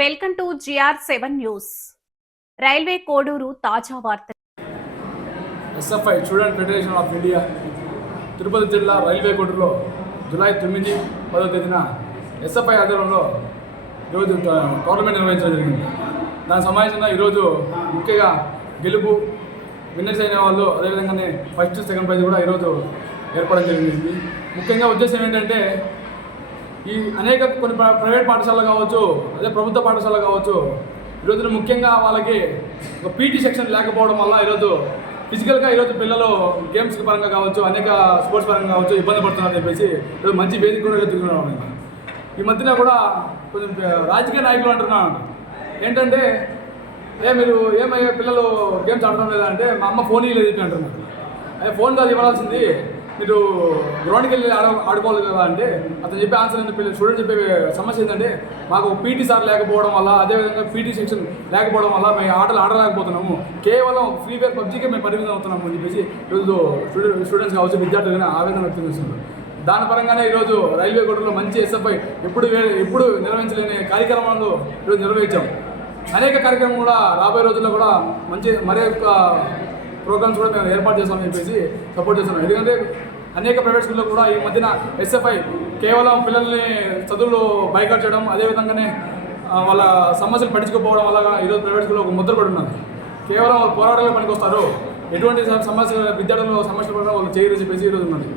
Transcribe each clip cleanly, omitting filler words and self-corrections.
Welcome to GR7 news. Railway Koduru తాజా వార్త. SFI student federation of India Tirupati జిల్లా railway కోడూరులో July 9, 10 తేదీన ఎస్ఎఫ్ఐ ఆధ్వర్యంలో ఈరోజు టోర్నమెంట్ నిర్వహించడం జరిగింది. దానికి సంబంధించిన ఈరోజు ముఖ్యంగా గెలుపు విన్నర్స్ అయిన వాళ్ళు, అదేవిధంగానే ఫస్ట్ సెకండ్ ప్రైజ్ కూడా ఈరోజు ఏర్పడడం జరిగింది. ముఖ్యంగా ఉద్దేశం ఏంటంటే ఈ అనేక కొన్ని ప్రైవేట్ పాఠశాలలు కావచ్చు, అదే ప్రభుత్వ పాఠశాలలు కావచ్చు, ఈరోజు ముఖ్యంగా వాళ్ళకి ఒక పీటీ సెక్షన్ లేకపోవడం వల్ల ఈరోజు ఫిజికల్గా ఈరోజు పిల్లలు గేమ్స్ పరంగా కావచ్చు, అనేక స్పోర్ట్స్ పరంగా కావచ్చు ఇబ్బంది పడుతున్నారని చెప్పేసి ఈరోజు మంచి వేదిక కూడా ఎదుర్కొన్నాం. ఈ మధ్యన కూడా కొంచెం రాజకీయ నాయకులు అంటున్నాను ఏంటంటే, మీరు ఏమయ్యా పిల్లలు గేమ్స్ ఆడడం లేదా అంటే, మా అమ్మ ఫోన్ ఇవ్వలేదు అంటున్నారు. అదే ఫోన్ కాదు ఇవ్వాల్సింది, మీరు గ్రౌండ్కి వెళ్ళి ఆడుకోవాలి కదా అంటే అతను చెప్పే ఆన్సర్ ఏంటంటే, స్టూడెంట్ చెప్పే సమస్య ఏంటంటే, మాకు పీటీ సార్ లేకపోవడం వల్ల, అదేవిధంగా పీటీ సెక్షన్ లేకపోవడం వల్ల మేము ఆటలు ఆడలేకపోతున్నాము, కేవలం ఫ్రీ ఫైర్ పబ్జీకే మేము పరిమితం అవుతున్నాము అని చెప్పేసి ఈరోజు స్టూడెంట్స్ కావచ్చు, విద్యార్థులు ఆవేదన వ్యక్తం చేస్తున్నారు. దాని పరంగానే ఈరోజు రైల్వే కోడూరులో మంచి ఎస్ఎఫ్ఐ ఎప్పుడు నిర్వహించలేని కార్యక్రమాలు ఈరోజు నిర్వహించాం. అనేక కార్యక్రమం కూడా రాబోయే రోజుల్లో కూడా మంచి మరి యొక్క ప్రోగ్రామ్స్ కూడా మేము ఏర్పాటు చేస్తామని చెప్పేసి సపోర్ట్ చేస్తున్నాం. ఎందుకంటే అనేక ప్రైవేట్ స్కూల్లో కూడా ఈ మధ్యన ఎస్ఎఫ్ఐ కేవలం పిల్లల్ని చదువులు బైకాట్ చేయడం, అదేవిధంగానే వాళ్ళ సమస్యలు పట్టించుకోకపోవడం వల్ల ఈరోజు ప్రైవేట్ స్కూల్లో ఒక ముద్ర పడి ఉన్నది. కేవలం వాళ్ళు పోరాటాలకు పనికొస్తారు, ఎటువంటి సమస్యలు విద్యార్థుల సమస్యలు పడినా వాళ్ళు చేయరు చెప్పేసి ఈరోజు ఉన్నది.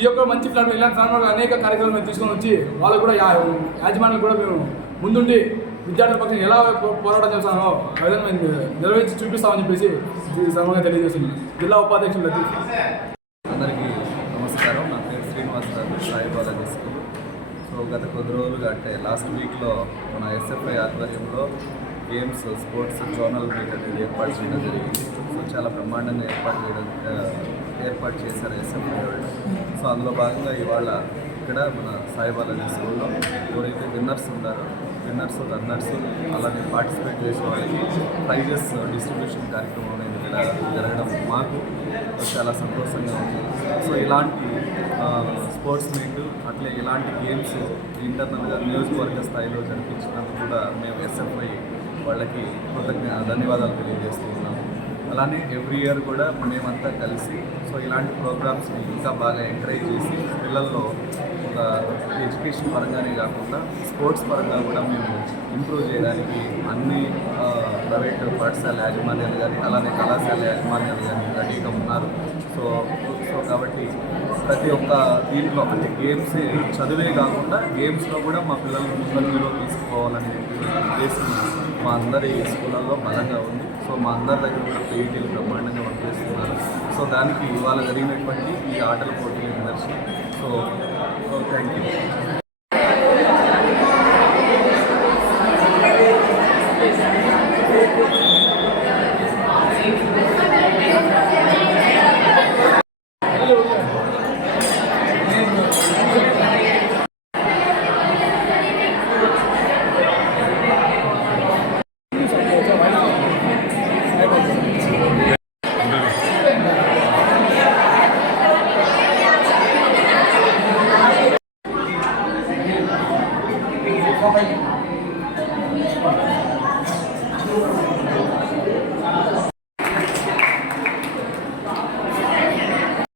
ఈ యొక్క మంచి ప్లాట్ఫామ్, ఇలాంటి ప్లాట్ఫామ్ అనేక కార్యక్రమాలు మేము తీసుకొని వచ్చి వాళ్ళు కూడా యాజమాన్యం కూడా మేము ముందుండి విద్యార్థుల పక్షం ఎలా పోరాటం చేస్తానో ఆ విధంగా మేము నిర్వహించి చూపిస్తామని చెప్పేసి ఈ సందర్భంగా తెలియజేస్తున్నాను. జిల్లా ఉపాధ్యక్షులు లతీఫ్. అందరికీ నమస్కారం. నా పేరు శ్రీనివాస్ గారు, సాయిబాలాజీ స్కూల్. సో గత కొద్ది రోజులుగా అంటే లాస్ట్ వీక్లో మన ఎస్ఎఫ్ఐ ఆధ్వర్యంలో గేమ్స్, స్పోర్ట్స్ జోనల్ మీట్ అనేది ఏర్పాటు చేయడం జరిగింది. సో చాలా బ్రహ్మాండంగా ఏర్పాటు చేశారు ఎస్ఎఫ్ఐ వాళ్ళు. సో అందులో భాగంగా ఇవాళ ఇక్కడ మన సాయిబాలాజీ స్కూల్లో ఎవరైతే విన్నర్స్ ఉన్నారో, విన్నర్స్, రన్నర్స్, అలానే పార్టిసిపేట్ చేసే వాళ్ళకి ప్రైజెస్ డిస్ట్రిబ్యూషన్ కార్యక్రమం అనేది ఇక్కడ జరగడం మాకు చాలా సంతోషంగా ఉంది. సో ఇలాంటి స్పోర్ట్స్ మీట్, అట్లే ఇలాంటి గేమ్స్ ఇంటర్నల్గా నియోజకవర్గ స్థాయిలో జరిపించినందుకు కూడా మేము ఎస్ఎఫ్ఐ వాళ్ళకి ధన్యవాదాలు తెలియజేస్తూ ఉన్నాము. అలానే ఎవ్రీ ఇయర్ కూడా మేమంతా కలిసి సో ఇలాంటి ప్రోగ్రామ్స్ని ఇంకా బాగా ఎంకరేజ్ చేసి పిల్లల్లో ఒక ఎడ్యుకేషన్ పరంగానే కాకుండా స్పోర్ట్స్ పరంగా కూడా మేము ఇంప్రూవ్ చేయడానికి అన్ని ప్రైవేట్ పాఠశాల యాజమాన్యాలు కానీ, అలానే కళాశాల యాజమాన్యాలు కానీ రెడీగా ఉన్నారు. సో కాబట్టి ప్రతి ఒక్క దీంట్లో అంటే గేమ్స్ చదువే కాకుండా గేమ్స్లో కూడా మా పిల్లలను ముందులో తీసుకుపోవాలనే ఉద్దేశం మా అందరి స్కూళ్ళల్లో బలంగా ఉంది. సో మా అందరి దగ్గర కూడా పీఈటీలు బ్రహ్మాండంగా పనిచేస్తున్నారు. సో దానికి ఇవాళ జరిగినటువంటి ఈ ఆటల పోటీలు నిదర్శనం. So thank you.